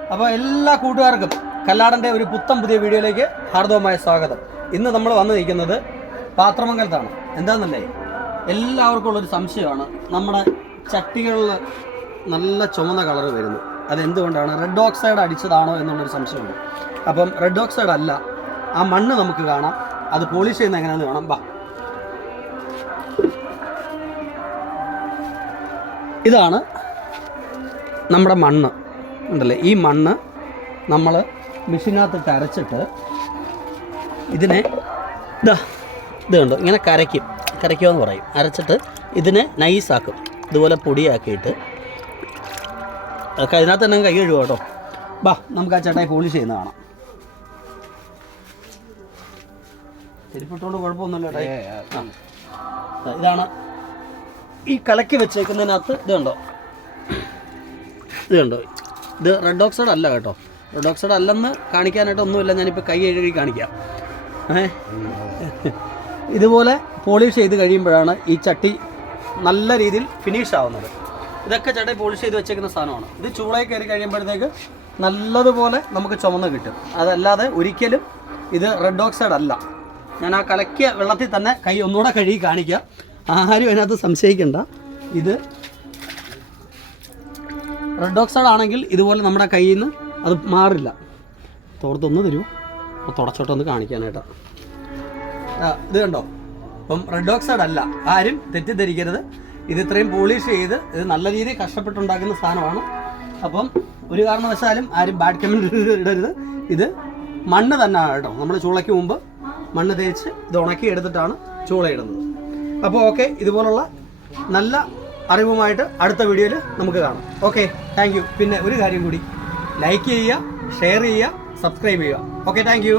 അപ്പോൾ എല്ലാ കൂട്ടുകാർക്കും കല്ലാടൻ്റെ ഒരു പുതിയ വീഡിയോയിലേക്ക് ഹാർദവമായ സ്വാഗതം. ഇന്ന് നമ്മൾ വന്നു നിൽക്കുന്നത് പാത്രമംഗലത്താണ്. എന്താണെന്നല്ലേ, എല്ലാവർക്കും ഉള്ളൊരു സംശയമാണ്, നമ്മുടെ ചട്ടികളിൽ നല്ല ചുമന്ന കളർ വരുന്നു. അതെന്തുകൊണ്ടാണ്? റെഡ് ഓക്സൈഡ് അടിച്ചതാണോ എന്നുള്ളൊരു സംശയമുണ്ട്. അപ്പം റെഡ് ഓക്സൈഡ് അല്ല, ആ മണ്ണ് നമുക്ക് കാണാം. അത് പോളിഷ് ചെയ്യുന്ന എങ്ങനെയാണെന്ന് കാണാം. ബാ, ഇതാണ് നമ്മുടെ മണ്ണ് ഉണ്ടല്ലേ. ഈ മണ്ണ് നമ്മൾ മെഷീനകത്തിട്ട് അരച്ചിട്ട് ഇതിനെ ഇത് കണ്ടോ ഇങ്ങനെ കരയ്ക്കുമെന്ന് പറയും. അരച്ചിട്ട് ഇതിനെ നൈസാക്കും, ഇതുപോലെ പൊടിയാക്കിയിട്ട്. അതൊക്കെ അതിനകത്ത് തന്നെ കൈ കഴുകുക കേട്ടോ. ബാ, നമുക്ക് ആ ചട്ടായി പോളിഷ് ചെയ്യുന്ന കാണാം. ചെരിപ്പിട്ടുകൊണ്ട് കുഴപ്പമൊന്നുമില്ല. ഇതാണ് ഈ കലക്കി വെച്ചേക്കുന്നതിനകത്ത്. ഇത് കണ്ടോ, ഇത് റെഡ് ഓക്സൈഡ് അല്ല കേട്ടോ. റെഡ് ഓക്സൈഡ് അല്ലെന്ന് കാണിക്കാനായിട്ട് ഒന്നുമില്ല, ഞാനിപ്പോൾ കൈ കഴുകി കാണിക്കാം. ഇതുപോലെ പോളിഷ് ചെയ്ത് കഴിയുമ്പോഴാണ് ഈ ചട്ടി നല്ല രീതിയിൽ ഫിനിഷ് ആവുന്നത്. ഇതൊക്കെ ചട്ടി പോളിഷ് ചെയ്ത് വെച്ചേക്കുന്ന സാധനമാണ്. ഇത് ചൂളയിൽ കയറി കഴിയുമ്പോഴത്തേക്ക് നല്ലതുപോലെ നമുക്ക് ചുമന്ന് കിട്ടും. അതല്ലാതെ ഒരിക്കലും ഇത് റെഡ് ഓക്സൈഡ് അല്ല. ഞാൻ ആ കലക്കിയ വെള്ളത്തിൽ തന്നെ കൈ ഒന്നുകൂടെ കഴുകി കാണിക്കാം. ആരും അതിനകത്ത് സംശയിക്കണ്ട. ഇത് റെഡ് ഓക്സൈഡ് ആണെങ്കിൽ ഇതുപോലെ നമ്മുടെ കയ്യിൽ നിന്ന് അത് മാറില്ല. തോർത്തൊന്ന് തരുമോ, തുടച്ചോട്ടൊന്ന് കാണിക്കാനായിട്ടാണ്. ഇത് കണ്ടോ, അപ്പം റെഡ് ഓക്സൈഡ് അല്ല, ആരും തെറ്റിദ്ധരിക്കരുത്. ഇത് ഇത്രയും പോളിഷ് ചെയ്ത് ഇത് നല്ല രീതിയിൽ കഷ്ടപ്പെട്ടുണ്ടാക്കുന്ന സാധനമാണ്. അപ്പം ഒരു കാരണവശാലും ആരും ബാഡ് കമൻറ്റ് ഇടരുത്. ഇത് മണ്ണ് തന്നെയാണ് കേട്ടോ. നമ്മൾ ചൂളയ്ക്ക് മുമ്പ് മണ്ണ് തേച്ച് ഇത് ഉണക്കി എടുത്തിട്ടാണ് ചൂളയിടുന്നത്. അപ്പോൾ ഓക്കെ, ഇതുപോലുള്ള നല്ല അറിവുമായിട്ട് അടുത്ത വീഡിയോയിൽ നമുക്ക് കാണാം. Okay, thank you. പിന്നെ ഒരു കാര്യം കൂടി, ലൈക്ക് ചെയ്യുക, ഷെയർ ചെയ്യുക, സബ്സ്ക്രൈബ് ചെയ്യുക. Okay, thank you.